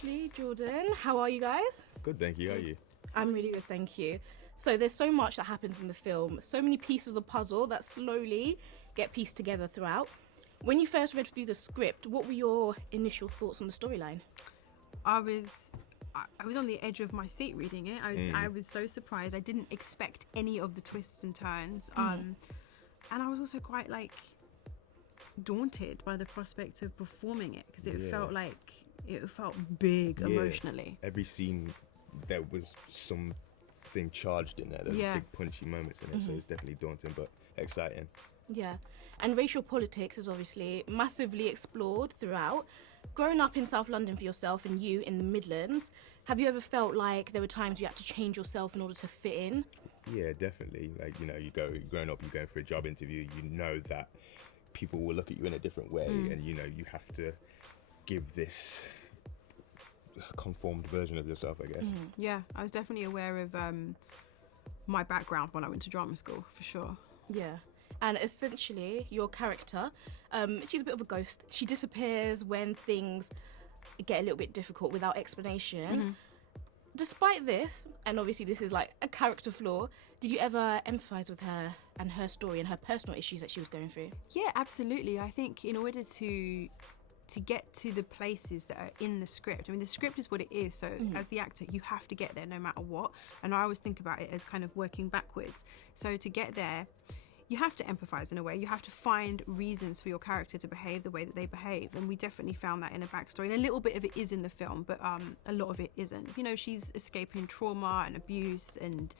Ashley, Jordan. How are you guys? Good, thank you. How are you? I'm really good, thank you. So there's so much that happens in the film, so many pieces of the puzzle that slowly get pieced together throughout. When you first read through the script, what were your initial thoughts on the storyline? I was on the edge of my seat reading it. I was so surprised. I didn't expect any of the twists and turns. And I was also quite daunted by the prospect of performing it because it felt big emotionally. Every scene there was something charged in there. There's big punchy moments in it, so it's definitely daunting but exciting. Yeah, and racial politics is obviously massively explored throughout. Growing up in South London for yourself and you in the Midlands, have you ever felt like there were times you had to change yourself in order to fit in? Yeah, definitely. Growing up, you're going for a job interview, you know that people will look at you in a different way and you have to give this conformed version of yourself, I guess. Yeah, I was definitely aware of my background when I went to drama school, for sure. Yeah. And essentially, your character, she's a bit of a ghost. She disappears when things get a little bit difficult without explanation. Despite this, and obviously this is like a character flaw, did you ever empathise with her and her story and her personal issues that she was going through? Yeah, absolutely. I think in order to get to the places that are in the script, I mean, the script is what it is, so as the actor, you have to get there no matter what. And I always think about it as kind of working backwards. So to get there, you have to empathise in a way. You have to find reasons for your character to behave the way that they behave. And we definitely found that in a backstory. And a little bit of it is in the film, but a lot of it isn't. She's escaping trauma and abuse, and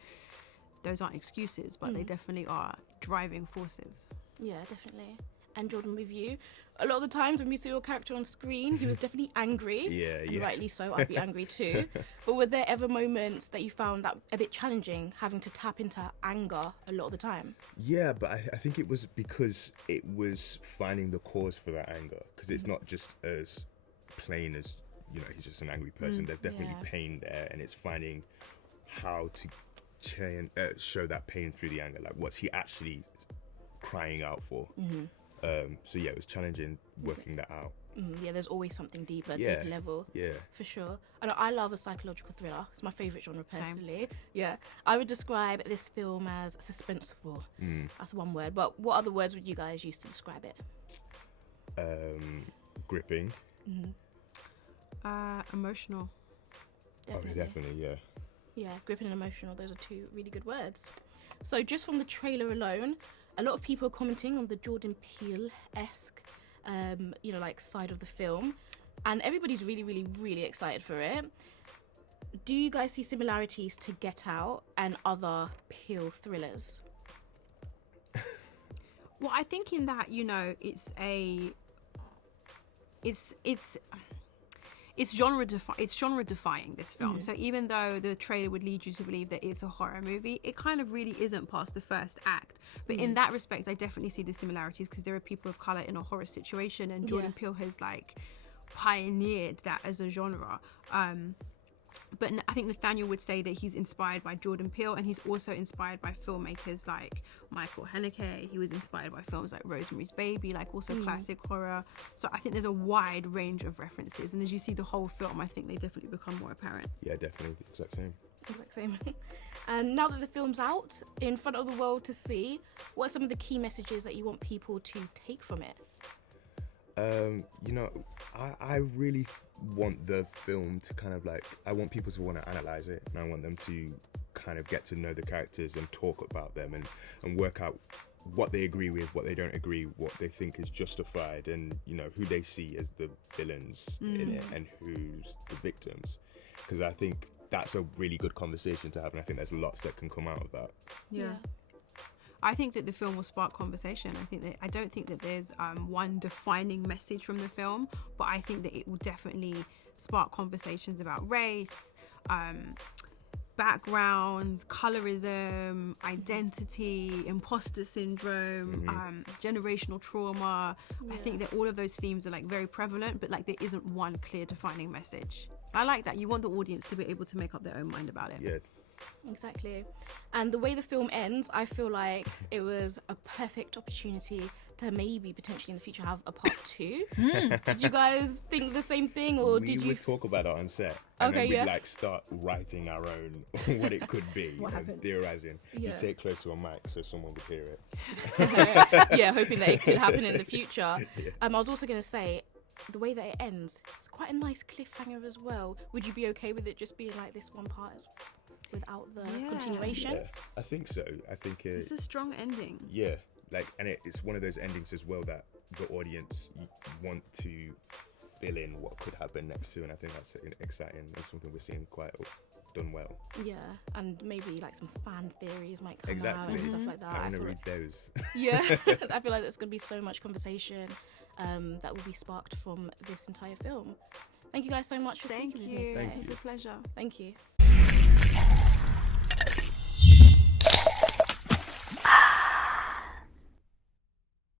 those aren't excuses, but they definitely are driving forces. Yeah, definitely. And Jordan, with you, a lot of the times when we see your character on screen, he was definitely angry. Yeah. Rightly so, I'd be angry too. But were there ever moments that you found that a bit challenging, having to tap into anger a lot of the time? Yeah, but I think it was because it was finding the cause for that anger, because it's not just as plain as, he's just an angry person. There's definitely pain there, and it's finding how to show that pain through the anger. Like, what's he actually crying out for? So yeah, it was challenging working that out. Yeah, there's always something deeper, deep level. Yeah, for sure. I love a psychological thriller. It's my favourite genre personally. Same. Yeah, I would describe this film as suspenseful. That's one word. But what other words would you guys use to describe it? Gripping. Emotional. Definitely, yeah. Yeah, gripping and emotional. Those are two really good words. So just from the trailer alone, a lot of people are commenting on the Jordan Peele-esque, side of the film, and everybody's really, really, really excited for it. Do you guys see similarities to Get Out and other Peele thrillers? Well, I think in that, it's genre defying, this film. So even though the trailer would lead you to believe that it's a horror movie, it kind of really isn't past the first act. But in that respect, I definitely see the similarities because there are people of colour in a horror situation, and Jordan Peele has pioneered that as a genre. But I think Nathaniel would say that he's inspired by Jordan Peele, and he's also inspired by filmmakers like Michael Haneke. He was inspired by films like Rosemary's Baby, also classic horror. So I think there's a wide range of references, and as you see the whole film, I think they definitely become more apparent. Yeah, definitely. Exact same. And now that the film's out in front of the world to see, what are some of the key messages that you want people to take from it? I really want the film to I want people to want to analyse it, and I want them to kind of get to know the characters and talk about them and work out what they agree with, what they don't agree, what they think is justified, and who they see as the villains in it and who's the victims, because I think that's a really good conversation to have, and I think there's lots that can come out of that. Yeah. I think that the film will spark conversation. I don't think that there's one defining message from the film, but I think that it will definitely spark conversations about race, backgrounds, colorism, identity, imposter syndrome, generational trauma. I think that all of those themes are very prevalent, but there isn't one clear defining message. I like that. You want the audience to be able to make up their own mind about it. Yeah. Exactly. And the way the film ends, I feel like it was a perfect opportunity to maybe potentially in the future have a part 2. Did you guys think the same thing, or did We you? would talk about it on set, and Okay, then we'd yeah. like start writing our own what it could be, What and happened? theorizing. You Yeah. say it close to a mic so someone would hear it. Yeah, hoping that it could happen in the future. I was also going to say, the way that it ends, it's quite a nice cliffhanger as well. Would you be okay with it just being like this one part without the Yeah. continuation? Yeah, I think so. I think It's a strong ending. yeah, like, and it's one of those endings as well that the audience want to fill in what could happen next to, and I think that's exciting. It's something we're seeing quite done well. Yeah, and maybe like some fan theories might come out Exactly. and stuff like that. I want to feel read like, those. yeah, I feel like there's going to be so much conversation that will be sparked from this entire film. Thank you guys so much for Thank speaking with me you. today. Thank It's you. a pleasure. Thank you.